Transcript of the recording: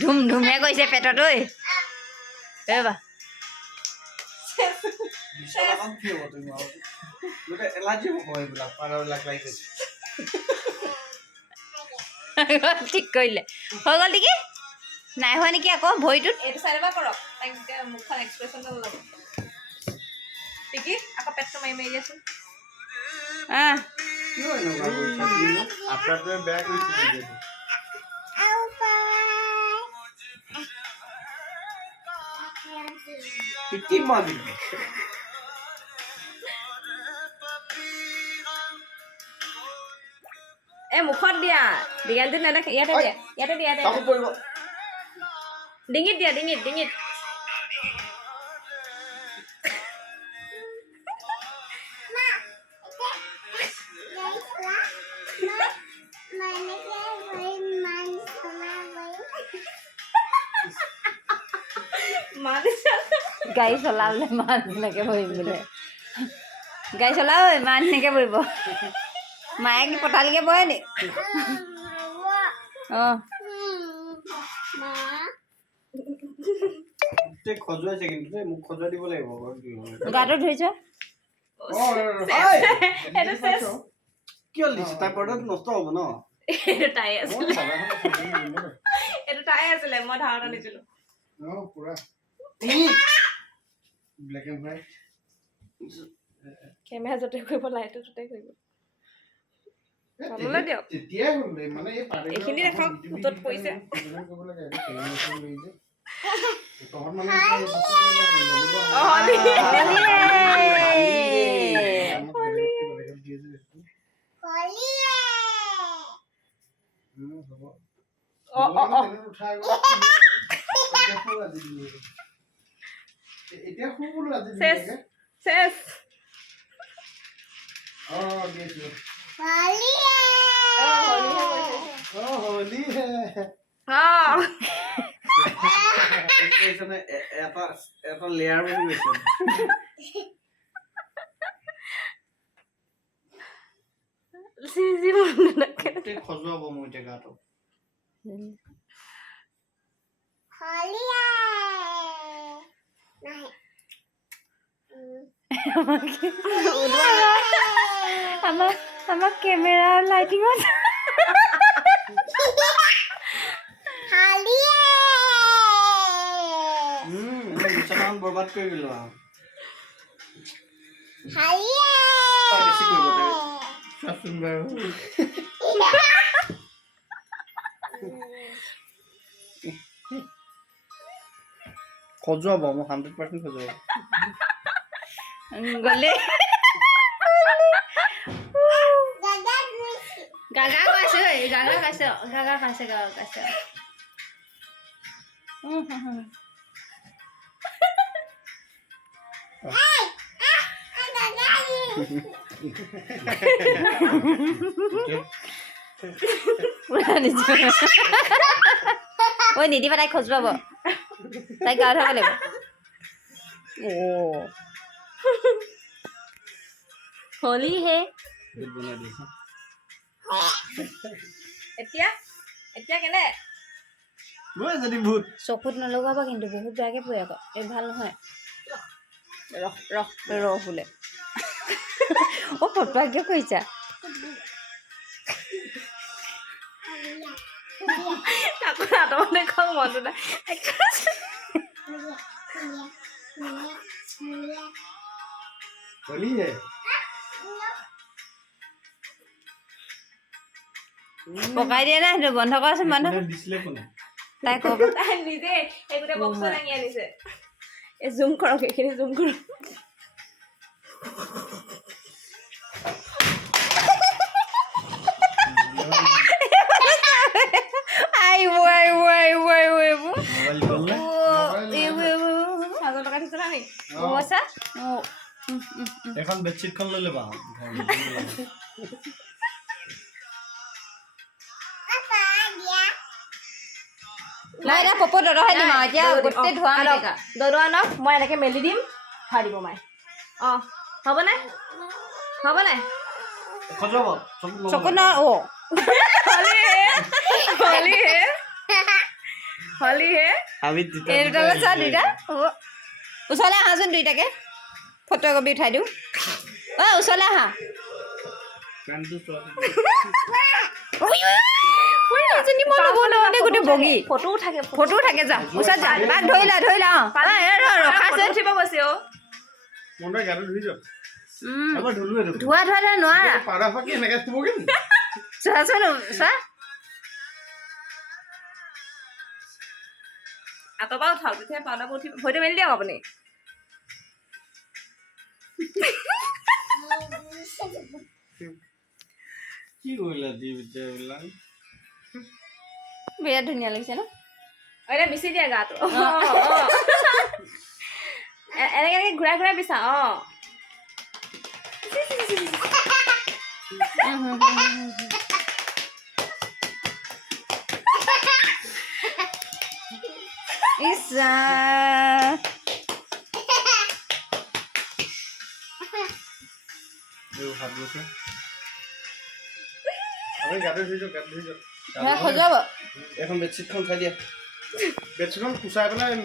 ধুম ধুমে কৈছে পেটত ঐ ৰবা ঠিক কৰিলে হৈ গ'ল নেকি নাই হোৱা নেকি আকৌ ভৰিটোত এইটো চাইড পৰা কৰক মুখখন এক্সপ্ৰেছনটো ল'ব ঠিকি আকৌ পেটটো মাৰি মাৰি দিয়াচোন মুখত দিয়া দিগালটো নেদেখে ইয়াতে দিয়া ডিঙিত দিয়া ডিঙিত গাড়ী চলাবলৈ মান এনেকৈ বহিম বোলে গাড়ী চলাও ইমান এনেকৈ বহিব মায়ে কি পথালিকৈ বহে নি অঁ গাটো ধুইছ নষ্ট হ'ব ন এইটো তাই আছিলে মই ধাৰত আনিছিলো কেমেৰা য'তে কৰিব লাইটো ত'তে কৰিব দিয়ক এইখিনি দেখাওক য'ত পৰিছে এটা লেয়াৰ বহি গৈছে খজুৱাব মোৰ এতিয়া গাটো আমাৰ কেমেৰা লাইটিঙত বৰবাদ কৰি দিলো খজুৱাব মোক 100% খজুৱাব গলে গাগা কাছে ঐ নিদিবা তাইক খজুৱাব তাইক গা ধুৱাব লাগিব হলি হে এতিয়া কেনে চকুত নলগাবা কিন্তু বহুত বেয়াকে পৰে আকৌ এই ভাল নহয় ৰহ বোলে অ ফটোৱা কিয় কৰিছা আঁতৰতে খাওঁ মনটো নাই পকাই দিয়ে না সেইটো বন্ধ কৰাচোন বন্ধ তাই ক'ব তাই নিজে এই গোটেই বক্স দাঙি আনিছে এই জুম কৰক এইখিনি জুম কৰক এখন বেডশিটখন লৈ ল'বা নাই এতিয়া পপত দৰহে দিম আৰু এতিয়া গোটেই ধোৱা মেটেকা দদৰা নক মই এনেকৈ মেলি দিম ধোৱা দিব মায়ে অঁ হ'ব নাই হ'ব নাই খজুৱাব চকু ন অ' হলিহে আমি এই দুটালৈ চোৱা দুইটা ওচৰলৈ আহাচোন দুইটাকে ফটো একপি উঠাই দিওঁ অ' ওচৰলৈ আহা গোটেই বগী ফটোও থাকে ফটো থাকে যা ওচৰত যা বাক ধৰি লা ৰখাচোন উঠিব গৈছে অ' মনৰে গাটো ধুই যাওক এবাৰ ধুলোৱে দেখোন ধোৱা নোৱাৰা পাৰা ফাকি এনেকৈ থবগৈ নি চোৱাচোন চোৱা আঁতৰ পৰা উঠাওক তেতিয়া পাউডাৰবোৰ উঠিব ভৰিটো মেলি দিয়ক আপুনি কি কৰিলা দি এইবিলাক বিৰাট ধুনীয়া লাগিছে ন এতিয়া বিচি দিয়া গাটো এনেকে ঘূৰাই বিচা অঁ ইচ্ছা হাত গৈছে আমি গাটো ধুই যাওক খজুৱাব এখন বেডশ্বীটখন খাই দিয়া বেডশ্বীটখন কুচাই পেলাই